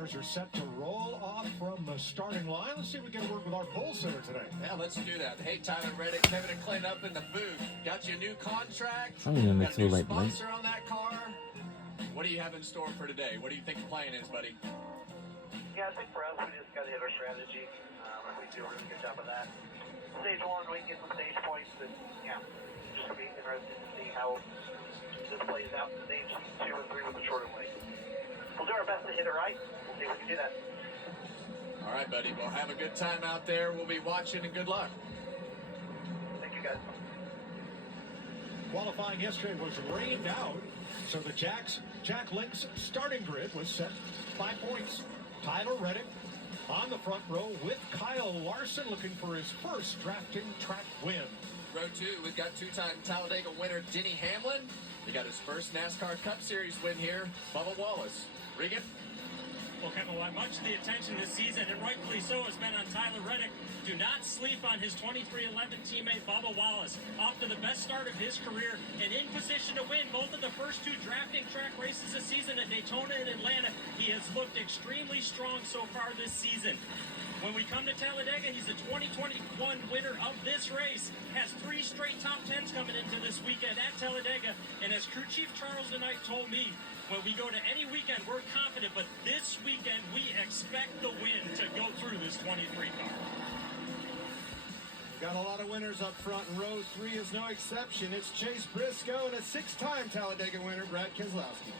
cars are set to roll off from the starting line. Let's see if we can work with our pole sitter today. Yeah, let's do that. Hey, Tyler Reddick, Kevin and Clint up in the booth. Got you a new contract. I'm gonna make got a new late, sponsor on that car. What do you have in store for today? What do you think the plan is, buddy? Yeah, I think for us, we just got to hit our strategy. We do a really good job of that. Stage 1, we can get some stage points, and yeah, just going to be interesting to see how this plays out in stage 2 and 3 with the shorter lane. We'll do our best to hit it right. We'll see if we can do that. All right, buddy. Well, have a good time out there. We'll be watching, and good luck. Thank you, guys. Qualifying yesterday was rained out, so the Jack Link's starting grid was set 5 points. Tyler Reddick on the front row with Kyle Larson looking for his first drafting track win. Row 2, we've got two-time Talladega winner Denny Hamlin. He got his first NASCAR Cup Series win here. Bubba Wallace. Regan? Well, Kevin, much of the attention this season, and rightfully so, has been on Tyler Reddick. Do not sleep on his 23-11 teammate, Bubba Wallace. Off to the best start of his career and in position to win both of the first 2 drafting track races this season at Daytona and Atlanta. He has looked extremely strong so far this season. When we come to Talladega, he's the 2021 winner of this race. Has 3 straight top 10s coming into this weekend at Talladega. And as crew chief Charles tonight told me, when we go to any weekend, we're confident, but this weekend we expect the win to go through this 23 car. Got a lot of winners up front, and row 3 is no exception. It's Chase Briscoe and a 6-time Talladega winner, Brad Keselowski.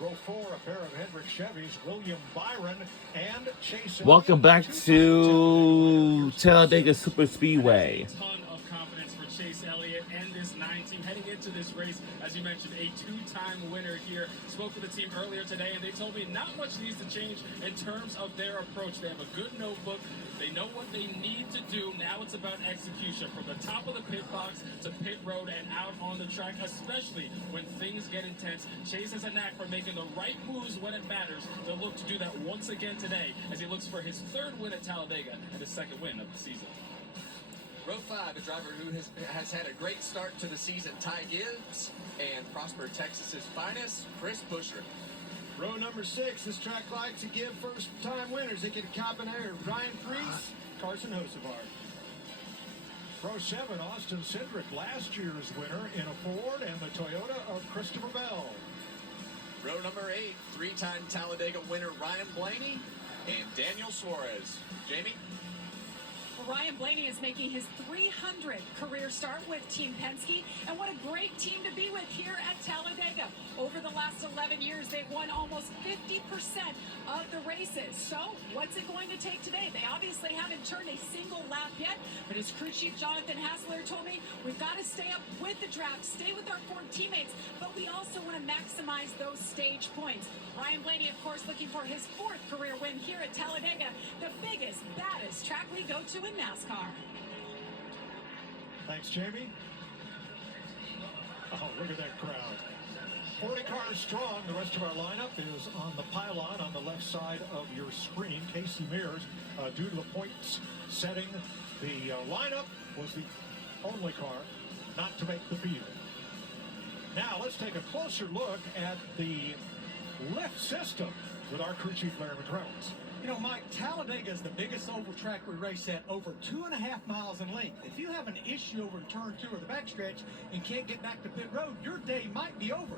Row 4, a pair of Hendrick Chevys, William Byron and Chase. Welcome back to Talladega Superspeedway. Ton of confidence for Chase Elliott and this 9 team heading into this race. As you mentioned, a 2-time winner here. Spoke with the team earlier today, and they told me not much needs to change in terms of their approach. They have a good notebook. They know what they need to do. Now it's about execution from the top of the pit box to pit road and out on the track, especially when things get intense. Chase has a knack for making the right moves when it matters. They'll look to do that once again today as he looks for his 3rd win at Talladega and his 2nd win of the season. Row 5, a driver who has had a great start to the season, Ty Gibbs, and Prosper, Texas's finest, Chris Buescher. Row number 6, this track likes to give first-time winners. They get a Cabanera, Ryan Preece, Carson Hocevar. Row 7, Austin Cindric, last year's winner in a Ford and the Toyota of Christopher Bell. Row number 8, 3-time Talladega winner Ryan Blaney and Daniel Suarez. Jamie? Ryan Blaney is making his 300th career start with Team Penske, and what a great team to be with here at Talladega. Over the last 11 years, they've won almost 50% of the races. So, what's it going to take today? They obviously haven't turned a single lap yet, but as crew chief Jonathan Hassler told me, we've got to stay up with the draft, stay with our Ford teammates, but we also want to maximize those stage points. Ryan Blaney, of course, looking for his 4th career win here at Talladega, the biggest, baddest track we go to in NASCAR. Thanks, Jamie. Oh, look at that crowd. 40 cars strong. The rest of our lineup is on the pylon on the left side of your screen. Casey Mears, due to the points setting, the lineup was the only car not to make the field. Now let's take a closer look at the lift system with our crew chief Larry McReynolds. You know, Mike, Talladega is the biggest oval track we race at, over 2.5 miles in length. If you have an issue over turn 2 or the backstretch and can't get back to pit road, your day might be over.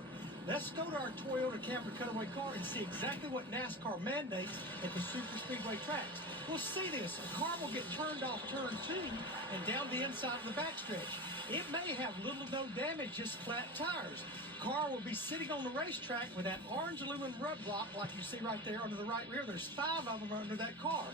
Let's go to our Toyota Camry Cutaway car and see exactly what NASCAR mandates at the superspeedway tracks. We'll see this. A car will get turned off turn 2 and down the inside of the backstretch. It may have little to no damage, just flat tires. Car will be sitting on the racetrack with that orange aluminum rub block like you see right there under the right rear. There's 5 of them under that car.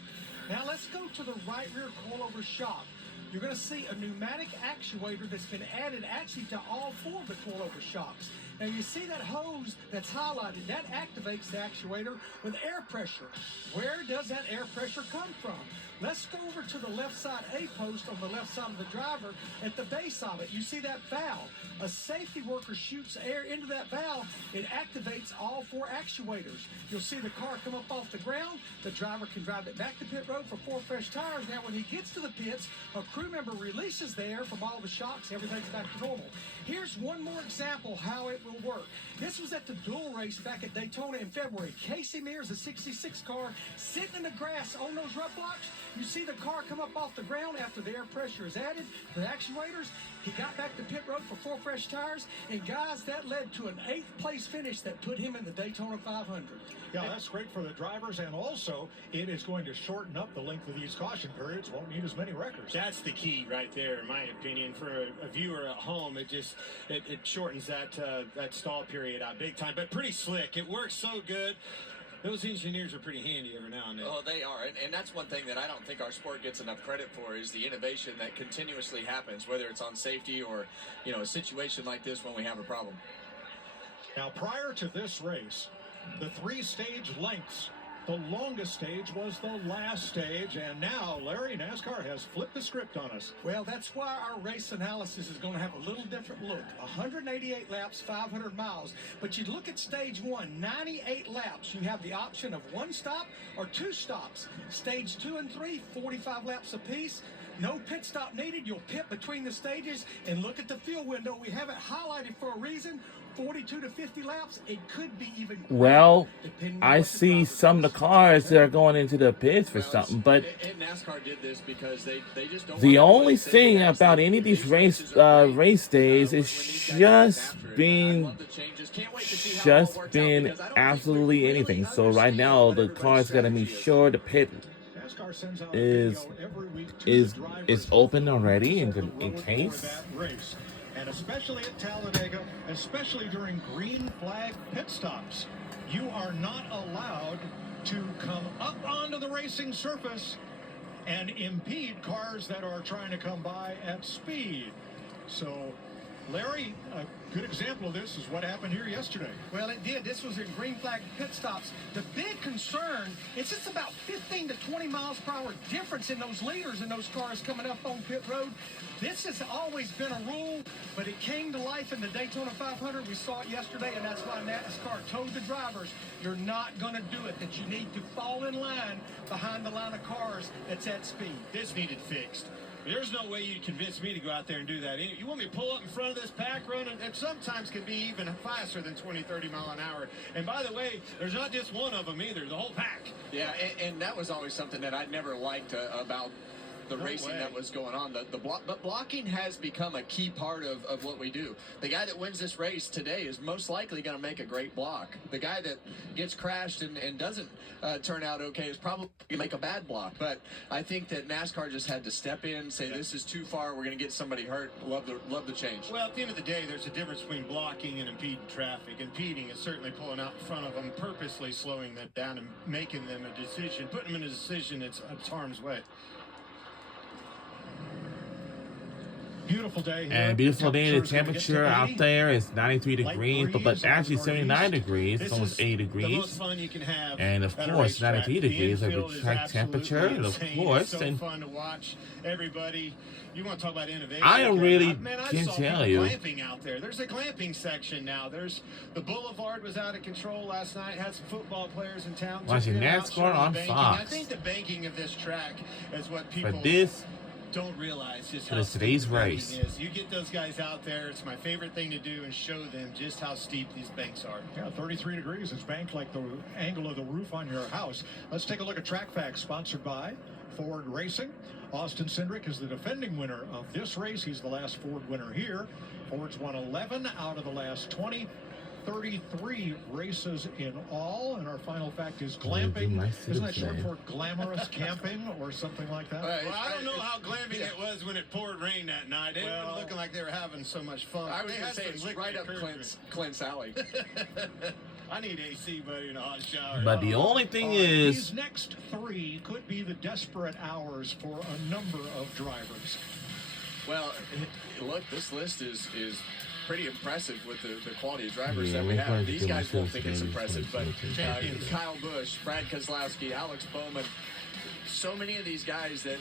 Now let's go to the right rear coilover shock. You're going to see a pneumatic actuator that's been added actually to all 4 of the coilover shocks. Now you see that hose that's highlighted, that activates the actuator with air pressure. Where does that air pressure come from? Let's go over to the left side A post on the left side of the driver. At the base of it, you see that valve. A safety worker shoots air into that valve. It activates all 4 actuators. You'll see the car come up off the ground. The driver can drive it back to pit road for 4 fresh tires. Now, when he gets to the pits, a crew member releases the air from all the shocks. Everything's back to normal. Here's one more example how it will work. This was at the dual race back at Daytona in February. Casey Mears, a 66 car, sitting in the grass on those rut blocks. You see the car come up off the ground after the air pressure is added, the actuators. He got back to pit road for 4 fresh tires, and guys, that led to an 8th place finish that put him in the Daytona 500. Yeah, that's great for the drivers, and also it is going to shorten up the length of these caution periods. Won't need as many wreckers. That's the key right there, in my opinion. For a viewer at home, it shortens that stall period out big time. But pretty slick. It works so good. Those engineers are pretty handy every now and then. Oh, they are. And that's one thing that I don't think our sport gets enough credit for is the innovation that continuously happens, whether it's on safety or, a situation like this when we have a problem. Now, prior to this race, the 3-stage lengths, the longest stage was the last stage, and now, Larry, NASCAR has flipped the script on us. Well, that's why our race analysis is going to have a little different look. 188 laps, 500 miles. But you look at stage 1, 98 laps. You have the option of 1 stop or 2 stops. Stage 2 and 3, 45 laps apiece. No pit stop needed. You'll pit between the stages and look at the fuel window. We have it highlighted for a reason. 42 to 50 laps. It could be even quicker, Well, depending on I what the see driver some of the does. cars that are going into the pits for something, but And NASCAR did this because they just don't the want to only play thing second about guess. any of these These race races are great, race days when is these guys get just after it. I being love the changes. Can't wait to see how it all works out because I don't think we absolutely really anything. So right understand now what the everybody's car's gotta be strategy is. sure the pit NASCAR sends out a is video every week to the drivers is open already on the in road for case. that race. And especially at Talladega, especially during green flag pit stops, you are not allowed to come up onto the racing surface and impede cars that are trying to come by at speed. So, Larry, a good example of this is what happened here yesterday. Well, it did. This was in green flag pit stops. The big concern is it's about 15 to 20 miles per hour difference in those leaders in those cars coming up on pit road. This has always been a rule, but it came to life in the Daytona 500. We saw it yesterday, and that's why NASCAR told the drivers, you're not going to do it, that you need to fall in line behind the line of cars that's at speed. This needed fixed. There's no way you'd convince me to go out there and do that. You want me to pull up in front of this pack run, and sometimes can be even faster than 20, 30 mile an hour. And by the way, there's not just one of them either, the whole pack. Yeah, and that was always something that I never liked about the racing that was going on. But blocking has become a key part of what we do. The guy that wins this race today is most likely going to make a great block. The guy that gets crashed and doesn't turn out okay is probably going to make a bad block. But I think that NASCAR just had to step in, say this is too far, we're going to get somebody hurt. Love the change. Well, at the end of the day, there's a difference between blocking and impeding traffic. Impeding is certainly pulling out in front of them, purposely slowing them down and making them a decision, putting them in a decision that's harm's way. Beautiful day here. And beautiful day. The Temperature's gonna get to temperature out 80. there is 93 Light degrees, but breeze actually on the 79 northeast. degrees. It's This almost is 80 the degrees. most fun you can have. And of at a course, racetrack. 93 The degrees of infield is track absolutely temperature, and of insane. course, It's so and fun to watch everybody. You want to talk about innovation? I really Man, I can saw tell people you. glamping out there. There's a glamping section now. There's the Boulevard was out of control last night. Had some football players in town. Watching Took it out, NASCAR showing the on banking. Fox. I think the banking of this track is what for people this, don't realize just for how today's steep the banking race. is. You get those guys out there. It's my favorite thing to do and show them just how steep these banks are. Yeah, 33 degrees. It's banked like the angle of the roof on your house. Let's take a look at Track Facts, sponsored by Ford Racing. Austin Cindric is the defending winner of this race. He's the last Ford winner here. Ford's won 11 out of the last 20. 33 races in all, and our final fact is glamping. Isn't that short for glamorous camping or something like that? Well, I don't know how glamping it was when it poured rain that night. It was looking like they were having so much fun. I was They going had to say some it's liquid right up encouragement. Clint's alley. I need AC, buddy, in a hot shower. But the only thing These is, next three could be the desperate hours for a number of drivers. Well, look, this list is pretty impressive with the quality of drivers Yeah, that we we're have. going to These do guys won't myself think it's today, impressive, but Champions. Kyle Busch, Brad Keselowski, Alex Bowman, so many of these guys that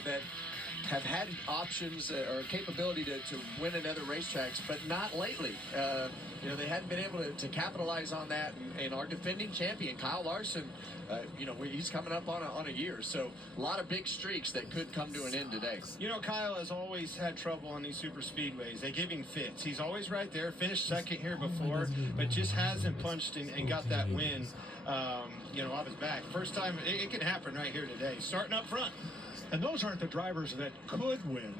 have had options or capability to win at other racetracks, but not lately. You know, they hadn't been able to capitalize on that. And our defending champion, Kyle Larson, you know, he's coming up on a year. So a lot of big streaks that could come to an end today. You know, Kyle has always had trouble on these super speedways. They give him fits. He's always right there, finished second here before, but just hasn't punched and got that win, you know, off his back. First time, it can happen right here today. Starting up front. And those aren't the drivers that could win.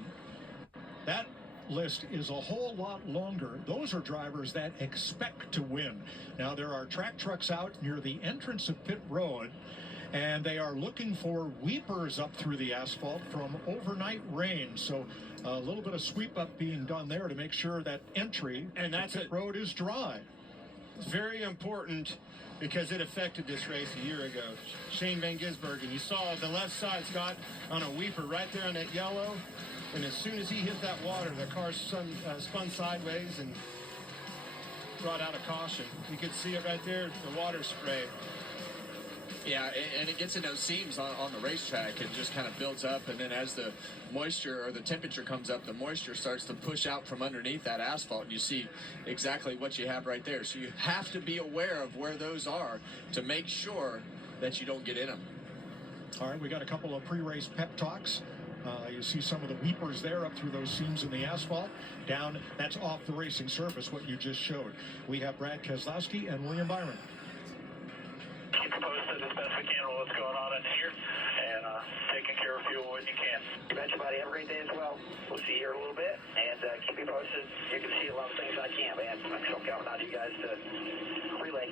That list is a whole lot longer. Those are drivers that expect to win. Now, there are track trucks out near the entrance of pit road, and they are looking for weepers up through the asphalt from overnight rain. So a little bit of sweep up being done there to make sure that entry and that's to pit road is dry. It's very important because it affected this race a year ago. Shane Van Gisbergen, you saw the left side, Scott, on a weeper right there on that yellow. And as soon as he hit that water, the car spun sideways and brought out a caution. You could see it right there, the water spray. Yeah, and it gets in those seams on the racetrack and just kind of builds up. And then as the moisture or the temperature comes up, the moisture starts to push out from underneath that asphalt. And you see exactly what you have right there. So you have to be aware of where those are to make sure that you don't get in them. All right, we got a couple of pre-race pep talks. You see some of the weepers there up through those seams in the asphalt. Down, that's off the racing surface, what you just showed. We have Brad Keselowski and William Byron. Keep you posted as best we can on what's going on in here, and taking care of fuel when you can. You bet your buddy. Have a great day as well. We'll see you here in a little bit, and keep you posted. You can see a lot of things I can't, man. I'm still counting on you guys to relay.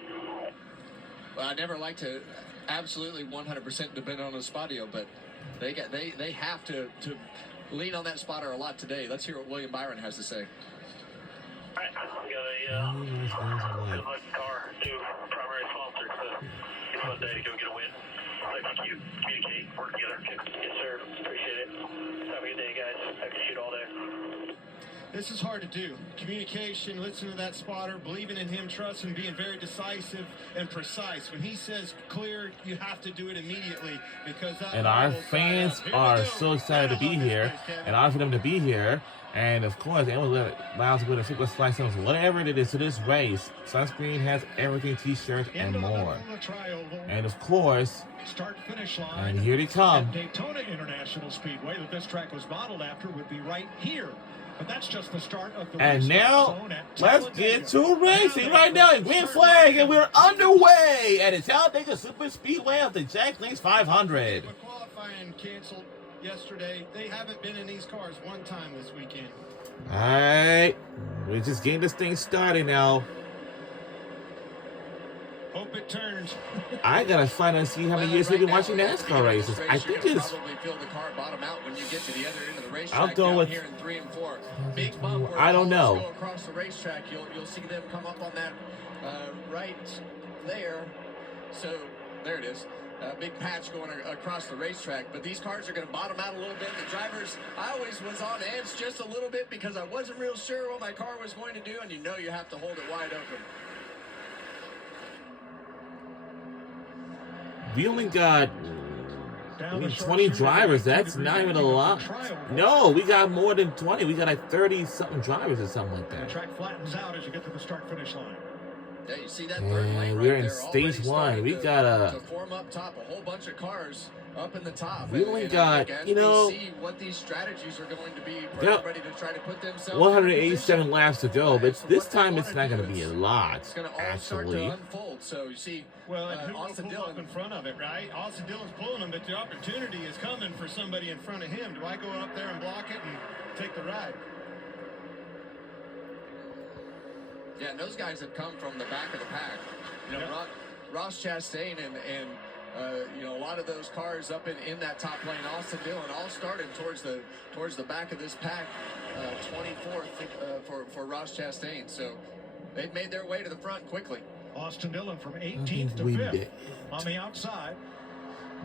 Well, I never like to absolutely 100% depend on the Spottio, but they have to lean on that spotter a lot today. Let's hear what William Byron has to say. All right, we got a good luck car, new primary sponsor. So it's a fun day to go get a win. Thank you. Communicate, work together. Yes, sir. Appreciate it. Have a good day, guys. Execute all day. This is hard to do. Communication, listen to that spotter, believing in him, trusting, being very decisive and precise. When he says clear, you have to do it immediately because that. And our fans are so excited to be here, and I for them to be here. And of course, they always allow us to win a super slice, whatever it is to this race. Sunscreen has everything, t-shirts and more. And of course, start finish line. And here they come. Daytona International Speedway, that this track was modeled after, would be right here. But that's just the start of the and now, let's get to racing right now. Green flag, and we're underway at the Talladega Super Speedway of the Jack Links 500. The qualifying canceled yesterday. They haven't been in these cars one time this weekend. All right, we're just getting this thing started now. Hope it turns. I gotta find out and see how many years we've been watching NASCAR races. I think it's. Probably feel the car bottom out when you get to the other end of the racetrack. I'll go with here in 3 and 4. Big bump. I don't know. Go across the racetrack. You'll see them come up on that right there. So there it is. Big patch going across the racetrack, but these cars are going to bottom out a little bit. The drivers, I always was on edge just a little bit because I wasn't real sure what my car was going to do, and you know you have to hold it wide open. We only got 20 drivers. That's not even a lot. No, we got more than 20. We got like 30-something drivers or something like that. The track flattens out as you get to the start-finish line. Yeah, you see that third lane we're right in there stage one. We got to form up top, a whole bunch of cars up in the top. We only got, you know, see what these strategies are going to be for everybody to try to put themselves 187 laps to go, but this time it's not going to be a lot, it's going to all start to unfold. So you see, well, and who Austin will pull up in front of it, right? Austin Dillon's pulling him, but the opportunity is coming for somebody in front of him. Do I go up there and block it and take the ride? Yeah, and those guys have come from the back of the pack. You know, Ross Chastain and you know, a lot of those cars up in that top lane. Austin Dillon all started towards the back of this pack, 24th for Ross Chastain. So they've made their way to the front quickly. Austin Dillon from 18th to 5th on the outside.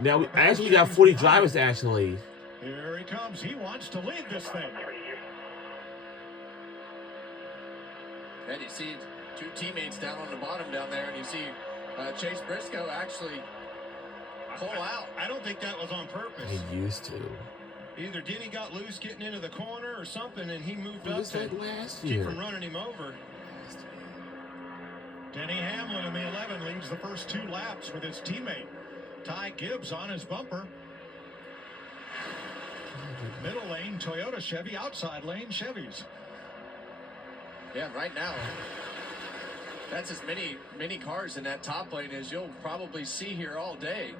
Now, we actually got 40 drivers, actually. Here he comes. He wants to lead this thing. And you see two teammates down on the bottom down there, and you see Chase Briscoe actually pull out. I don't think that was on purpose. He used to. Either Denny got loose getting into the corner or something, and he moved up Just to like last keep year. from running him over. Denny Hamlin in the 11 leads the first 2 laps with his teammate Ty Gibbs on his bumper. Middle lane Toyota Chevy, outside lane Chevys. Yeah, right now, that's as many cars in that top lane as you'll probably see here all day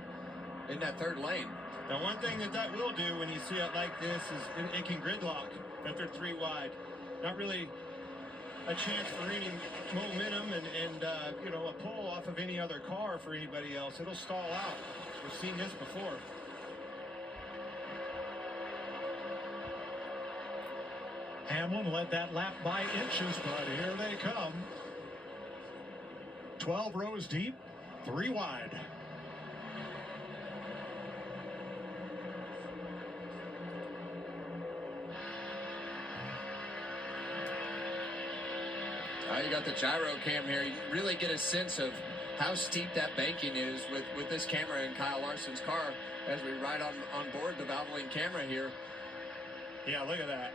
in that third lane. Now, one thing that will do when you see it like this is it can gridlock if they're 3 wide. Not really a chance for any momentum and you know, a pull off of any other car for anybody else. It'll stall out. We've seen this before. Hamlin led that lap by inches, but here they come. 12 rows deep, 3 wide. You got the gyro cam here. You really get a sense of how steep that banking is with this camera in Kyle Larson's car as we ride on board the Valvoline camera here. Yeah, look at that.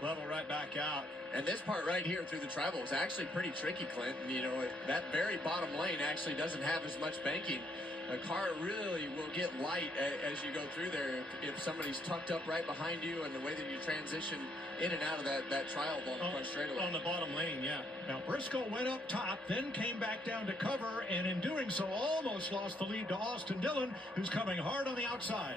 Level right back out. And this part right here through the travel is actually pretty tricky, Clint. And, you know, that very bottom lane actually doesn't have as much banking. A car really will get light as you go through there if somebody's tucked up right behind you, and the way that you transition in and out of that trial on the front straightaway. On the bottom lane, yeah. Now Briscoe went up top, then came back down to cover, and in doing so almost lost the lead to Austin Dillon, who's coming hard on the outside.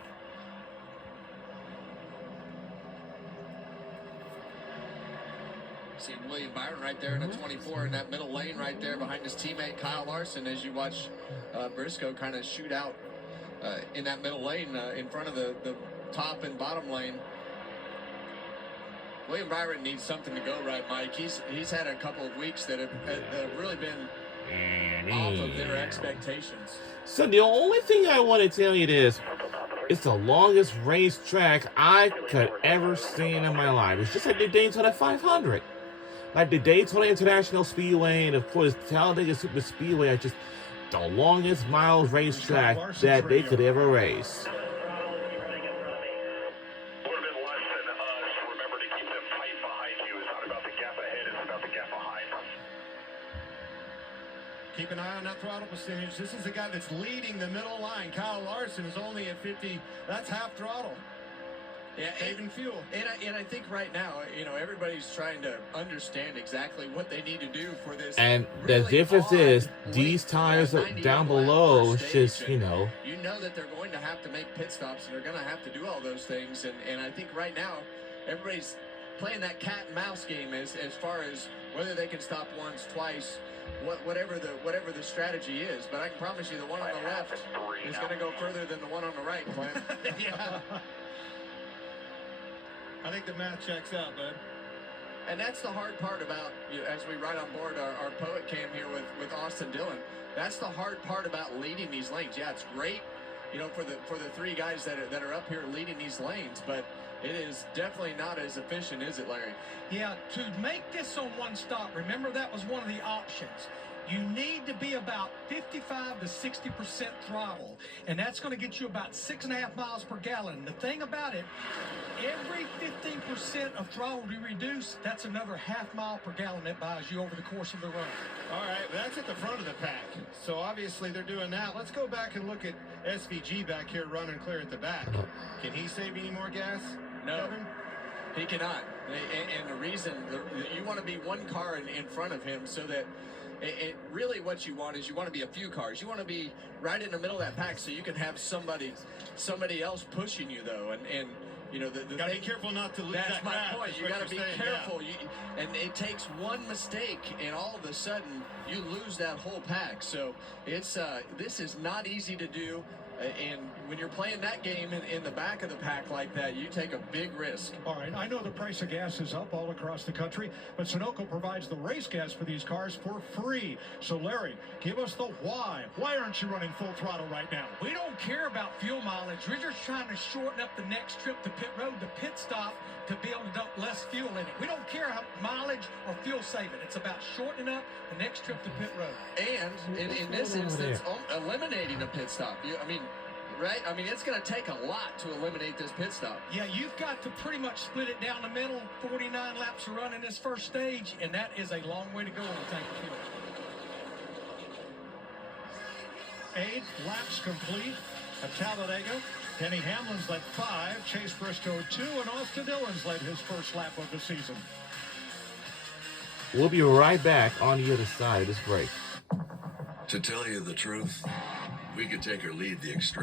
See William Byron right there in a 24 in that middle lane right there behind his teammate Kyle Larson as you watch Briscoe kind of shoot out in that middle lane in front of the top and bottom lane. William Byron needs something to go right, Mike. He's had a couple of weeks that have really been off of their expectations. So the only thing I want to tell you is, it's the longest race track I could ever see in my life. It's just like the Daytona 500. Like the Daytona International Speedway and, of course, Talladega Super Speedway are just the longest miles racetrack that they could ever race. Keep an eye on that throttle percentage. This is the guy that's leading the middle line. Kyle Larson is only at 50. That's half throttle. Yeah, saving fuel. And I think right now, you know, everybody's trying to understand exactly what they need to do for this. And really the difference is, odd these tires down below, it's just, you know. You know that they're going to have to make pit stops, and they're going to have to do all those things. And I think right now, everybody's playing that cat and mouse game as far as whether they can stop once, twice, whatever the strategy is. But I can promise you the one on the left is going to go further than the one on the right, Clint. Yeah. I think the math checks out, bud. And that's the hard part about, you know, as we ride on board our poet cam here with Austin Dillon. That's the hard part about leading these lanes. Yeah, it's great, you know, for the 3 guys that are up here leading these lanes, but it is definitely not as efficient, is it, Larry? Yeah, to make this on one stop, remember that was one of the options. You need to be about 55 to 60% throttle, and that's going to get you about 6.5 miles per gallon. The thing about it, every 15% of throttle you reduce, that's another half mile per gallon that buys you over the course of the run. All right, that's at the front of the pack. So obviously they're doing that. Let's go back and look at SVG back here running clear at the back. Can he save any more gas? No. Kevin? He cannot. And the reason, you want to be one car in front of him so that really what you want is you want to be a few cars. You want to be right in the middle of that pack so you can have somebody else pushing you, though. And you know, You gotta be careful not to lose that's that my grab, point. is You what got to be you're saying, careful. yeah. And it takes one mistake, and all of a sudden you lose that whole pack. So it's this is not easy to do. And when you're playing that game in the back of the pack like that, you take a big risk. All right, I know the price of gas is up all across the country, but Sunoco provides the race gas for these cars for free. So, Larry, give us the why. Why aren't you running full throttle right now? We don't care about fuel mileage. We're just trying to shorten up the next trip to pit road, the pit stop, to be able to dump less fuel in it. We don't care how mileage or fuel saving. It's about shortening up the next trip to pit road. And in this instance, eliminating a pit stop. right? I mean, it's going to take a lot to eliminate this pit stop. Yeah, you've got to pretty much split it down the middle. 49 laps to run in this first stage, and that is a long way to go on the tank of fuel. 8 laps complete at Talladega. Denny Hamlin's led 5, Chase Briscoe 2, and Austin Dillon's led his first lap of the season. We'll be right back on the other side of this break. To tell you the truth, we could take or leave the extreme.